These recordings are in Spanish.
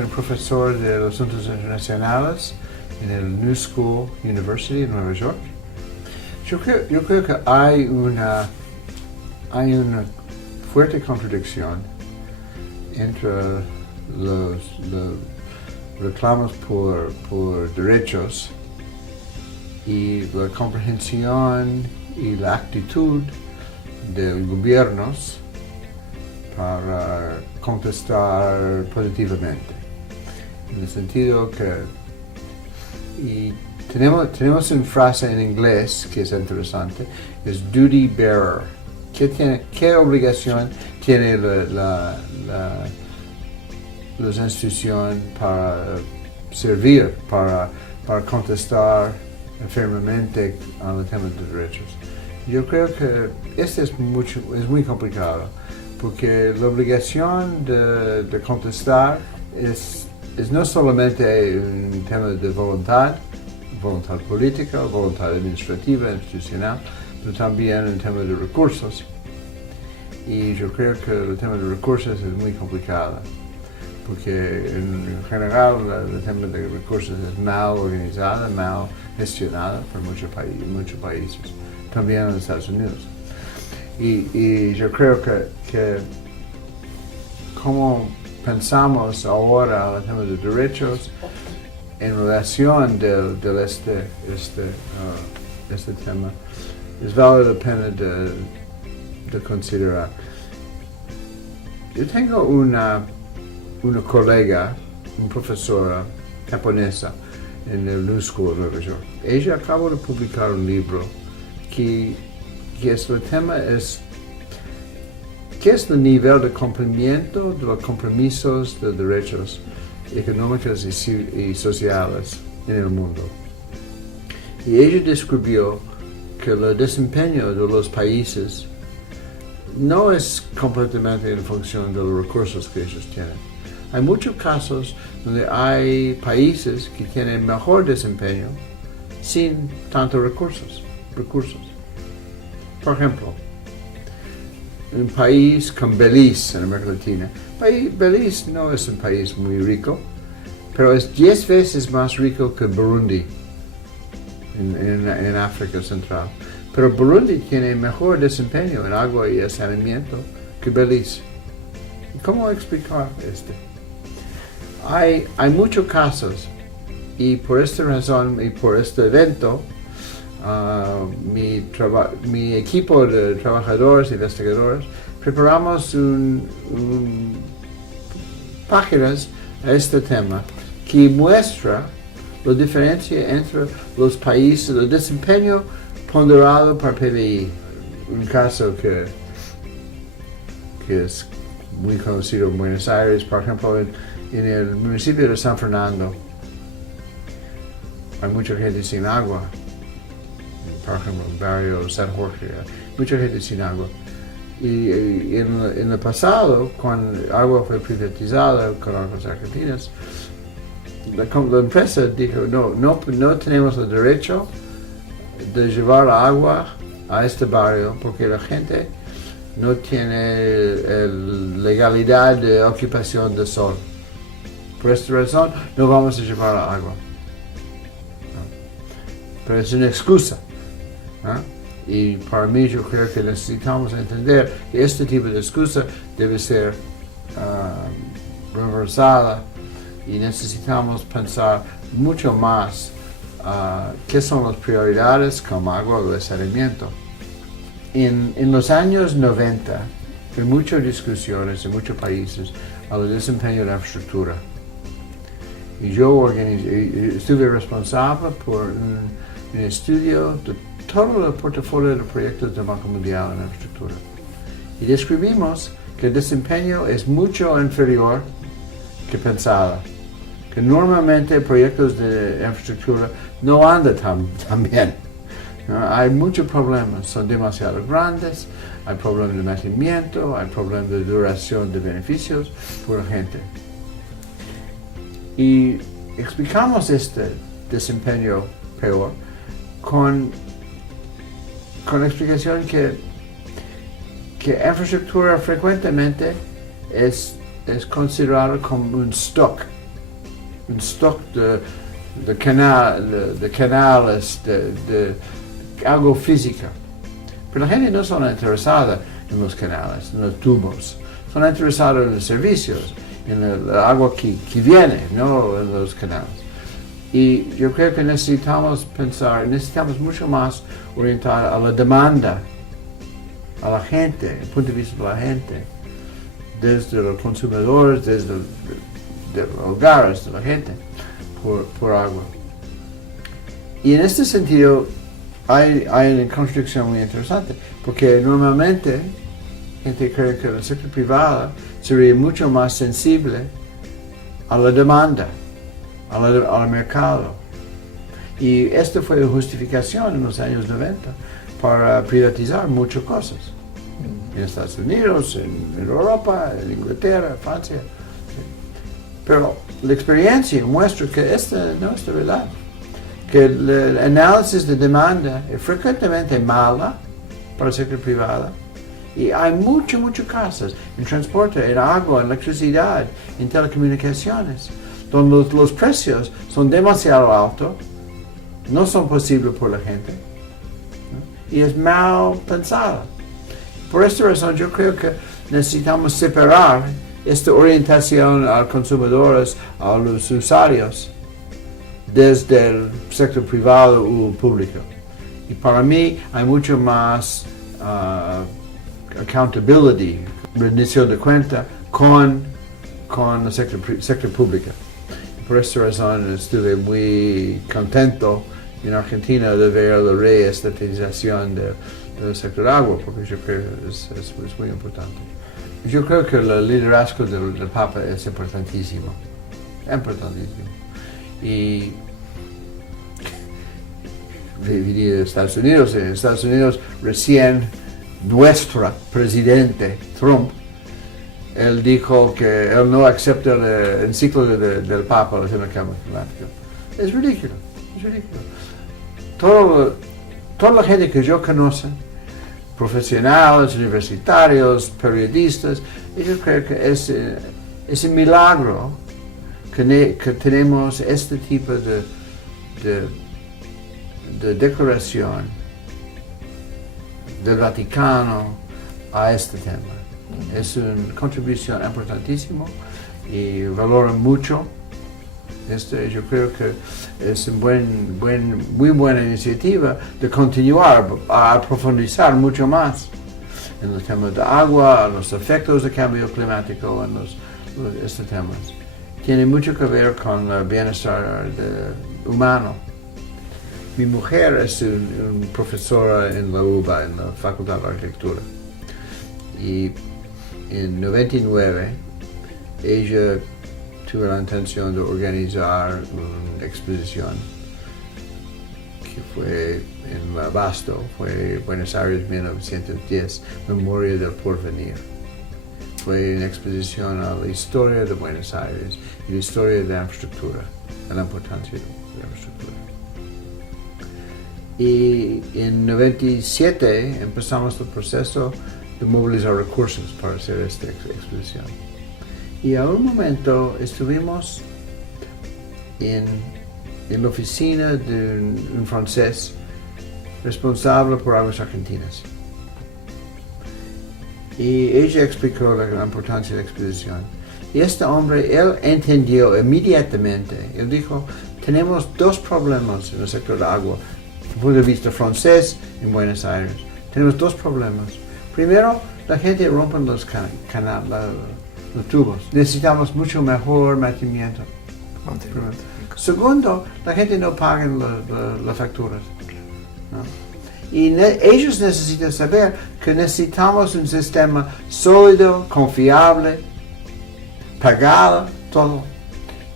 soy un profesor de los asuntos internacionales en el New School University en Nueva York. Yo creo que hay una fuerte contradicción entre los reclamos por derechos y la comprensión y la actitud de los gobiernos para contestar positivamente. En el sentido que tenemos una frase en inglés que es interesante, es duty bearer. ¿Qué obligación tiene la institución para servir, para contestar firmemente a los temas de derechos? Yo creo que este es muy complicado, porque la obligación de contestar es no solamente un tema de voluntad política, voluntad administrativa, institucional, pero también un tema de recursos. Y yo creo que el tema de recursos es muy complicado, porque en general el tema de recursos es mal organizado, mal gestionado por muchos países, también en Estados Unidos. Y yo creo que como pensamos ahora el tema de derechos en relación de este tema, vale la pena de considerar. Yo tengo una colega, una profesora japonesa en el New School de Nueva York. Ella acaba de publicar un libro que el tema es ¿qué es el nivel de cumplimiento de los compromisos de derechos económicos y sociales en el mundo? Y ella describió que el desempeño de los países no es completamente en función de los recursos que ellos tienen. Hay muchos casos donde hay países que tienen mejor desempeño sin tantos recursos. Por ejemplo, un país como Belice en América Latina. Belice no es un país muy rico, pero es 10 veces más rico que Burundi en África Central. Pero Burundi tiene mejor desempeño en agua y saneamiento que Belice. ¿Cómo explicar esto? Hay muchos casos, y por esta razón y por este evento, mi equipo de trabajadores e investigadores preparamos páginas a este tema que muestra la diferencia entre los países, el desempeño ponderado por PBI. Un caso que es muy conocido en Buenos Aires, por ejemplo, en el municipio de San Fernando, hay mucha gente sin agua. Por ejemplo, en el barrio San Jorge, mucha gente sin agua. Y en el pasado, cuando el agua fue privatizada con Aguas Argentinas, la empresa dijo, no tenemos el derecho de llevar agua a este barrio porque la gente no tiene legalidad de ocupación del sol. Por esta razón, no vamos a llevar agua. Pero es una excusa. Y para mí yo creo que necesitamos entender que este tipo de excusa debe ser reversada y necesitamos pensar mucho más qué son las prioridades como agua y saneamiento. En los años 90 hay muchas discusiones en muchos países al desempeño de la infraestructura. Y yo estuve responsable por un estudio de todo el portafolio de proyectos del Banco Mundial en la infraestructura. Y describimos que el desempeño es mucho inferior que pensaba, que normalmente proyectos de infraestructura no andan tan bien. ¿No? Hay muchos problemas, son demasiado grandes, hay problemas de mantenimiento, hay problemas de duración de beneficios por la gente. Y explicamos este desempeño peor con la explicación que infraestructura frecuentemente es considerada como un stock un stock de canales, de algo físico. Pero la gente no son interesada en los canales, en los tubos, son interesados en los servicios, en el agua que viene, no en los canales. Y yo creo que necesitamos mucho más orientar a la demanda, a la gente, el punto de vista de la gente, desde los consumidores, desde los hogares de la gente, por agua. Y en este sentido hay una construcción muy interesante, porque normalmente gente cree que el sector privado sería mucho más sensible a la demanda, al mercado. Y esta fue la justificación en los años 90 para privatizar muchas cosas. En Estados Unidos, en Europa, en Inglaterra, Francia. Pero la experiencia muestra que esta no es la verdad. Que el análisis de demanda es frecuentemente mala para el sector privado. Y hay muchos casos en transporte, en agua, en electricidad, en telecomunicaciones, donde los precios son demasiado altos, no son posibles por la gente, ¿no? Y es mal pensado. Por esta razón yo creo que necesitamos separar esta orientación a los consumidores, a los usuarios, desde el sector privado o público. Y para mí hay mucho más accountability, rendición de cuenta con el sector público. Por esta razón estuve muy contento en Argentina de ver la reestatización del sector agua, porque yo creo que es muy importante. Yo creo que el liderazgo del Papa es importantísimo. Y viví en Estados Unidos recién nuestro presidente Trump, él dijo que él no acepta el encíclica del Papa en el cambio climático. Es ridículo. Toda la gente que yo conozco, profesionales, universitarios, periodistas, yo creo que es un milagro que tenemos este tipo de declaración del Vaticano a este tema. Es una contribución importantísima y valoro mucho. Yo creo que es una muy buena iniciativa de continuar a profundizar mucho más en los temas de agua, en los efectos del cambio climático, en estos temas. Tiene mucho que ver con el bienestar humano. Mi mujer es una profesora en la UBA, en la Facultad de Arquitectura. Y en 99 ella tuvo la intención de organizar una exposición que fue en Abasto, fue Buenos Aires 1910, Memoria del Porvenir. Fue una exposición a la historia de Buenos Aires y la historia de la infraestructura, de la importancia de la infraestructura. Y en 97 empezamos el proceso de movilizar recursos para hacer esta exposición. Y a un momento estuvimos en la oficina de un francés responsable por aguas argentinas. Y ella explicó la importancia de la exposición. Y este hombre, él entendió inmediatamente. Él dijo, tenemos dos problemas en el sector de agua. Desde el punto de vista francés en Buenos Aires. Tenemos dos problemas. Primero, la gente rompe los tubos. Necesitamos mucho mejor mantenimiento. Segundo, la gente no paga las facturas, ¿no? Y ellos necesitan saber que necesitamos un sistema sólido, confiable, pagado, todo.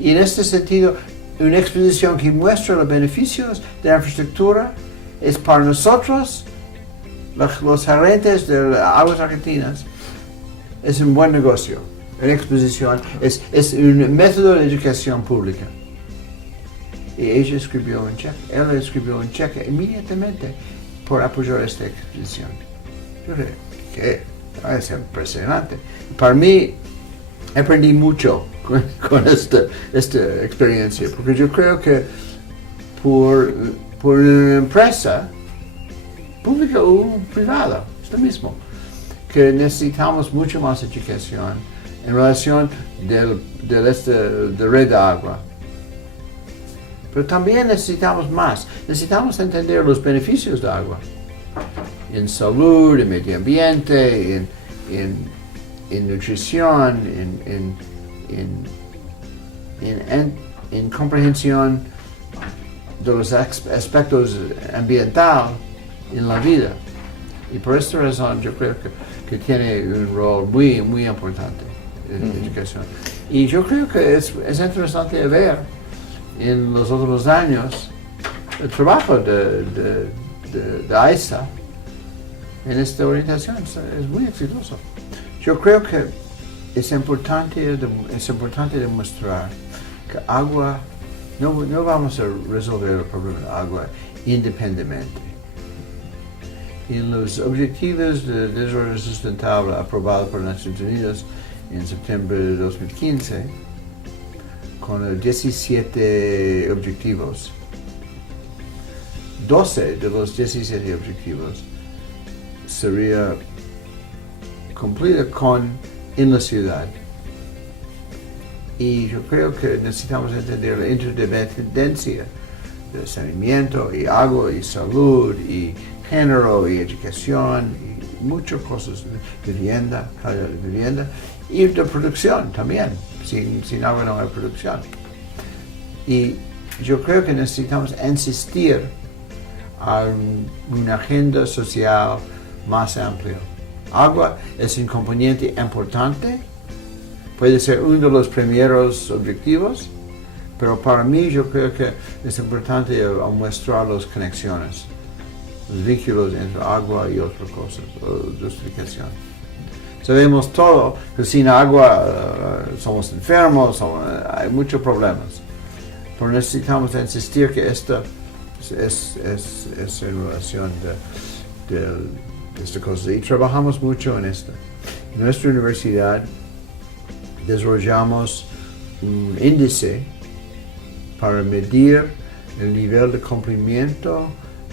Y en este sentido, una exposición que muestra los beneficios de la infraestructura es para nosotros, los gerentes de las aguas argentinas, es un buen negocio. Una exposición es un método de educación pública. Y ella escribió un cheque, él escribió un cheque inmediatamente por apoyar esta exposición. Yo creo que es impresionante. Para mí, aprendí mucho con esta experiencia, porque yo creo que por una empresa pública o privada, es lo mismo, que necesitamos mucho más educación en relación de red de agua. Pero también necesitamos más, necesitamos entender los beneficios de agua, en salud, en medio ambiente, en nutrición, en comprensión de los aspectos ambientales en la vida. Y por esta razón yo creo que tiene un rol muy importante en la educación. Y yo creo que es interesante ver en los últimos años el trabajo de AISA en esta orientación. Es muy exitoso. Yo creo que es importante demostrar que agua, no vamos a resolver el problema de agua independientemente. En los Objetivos de Desarrollo Sustentable aprobados por Naciones Unidas en septiembre de 2015, con 17 objetivos, 12 de los 17 objetivos sería cumplida en la ciudad. Y yo creo que necesitamos entender la interdependencia de saneamiento y agua y salud y género y educación y muchas cosas, vivienda, calidad de vivienda y de producción también. Sin agua no hay producción. Y yo creo que necesitamos insistir en una agenda social más amplia. Agua es un componente importante, puede ser uno de los primeros objetivos, pero para mí yo creo que es importante mostrar las conexiones, los vínculos entre agua y otras cosas, justificación. Sabemos todo que sin agua somos enfermos, hay muchos problemas, pero necesitamos insistir que esto es en relación de esta cosa, y trabajamos mucho en esto. En nuestra universidad desarrollamos un índice para medir el nivel de cumplimiento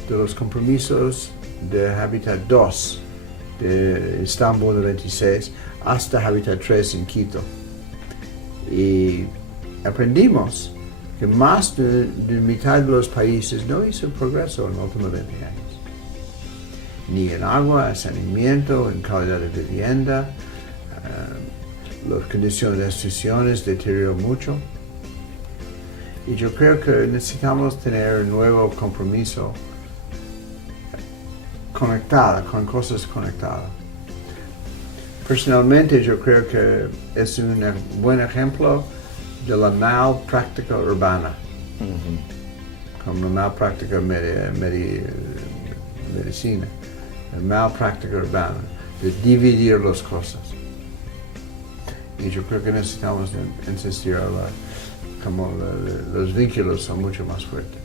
de los compromisos de Hábitat 2 de Estambul de 26 hasta Hábitat 3 en Quito. Y aprendimos que más de mitad de los países no hizo progreso en los últimos 20 años. Ni en agua, saneamiento, en calidad de vivienda, las condiciones de instituciones deterioran mucho. Y yo creo que necesitamos tener un nuevo compromiso conectada, con cosas conectadas. Personalmente yo creo que es un buen ejemplo de la mal práctica urbana, como la mal práctica medicina, la mal práctica urbana, de dividir las cosas. Y yo creo que necesitamos insistir los vínculos son mucho más fuertes.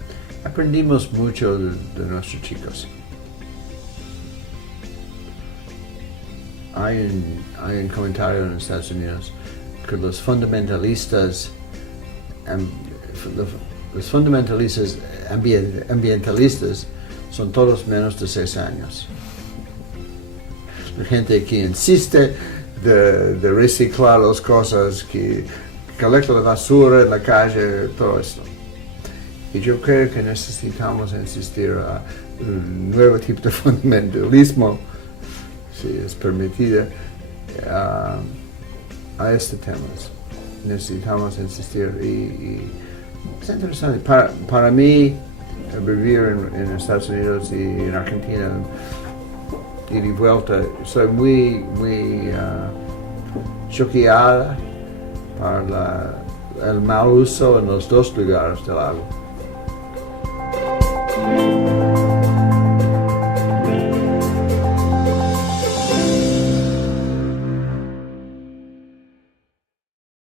Aprendimos mucho de nuestros chicos. Hay un comentario en Estados Unidos que los fundamentalistas ambientalistas son todos menos de 6 años. La gente que insiste de reciclar las cosas, que colecta la basura en la calle, todo esto. Y yo creo que necesitamos insistir a un nuevo tipo de fundamentalismo, si es permitida, a este tema. Necesitamos insistir y es interesante. Para mí, vivir en Estados Unidos y en Argentina, ir y vuelta, soy muy choqueada por el mal uso en los dos lugares del agua.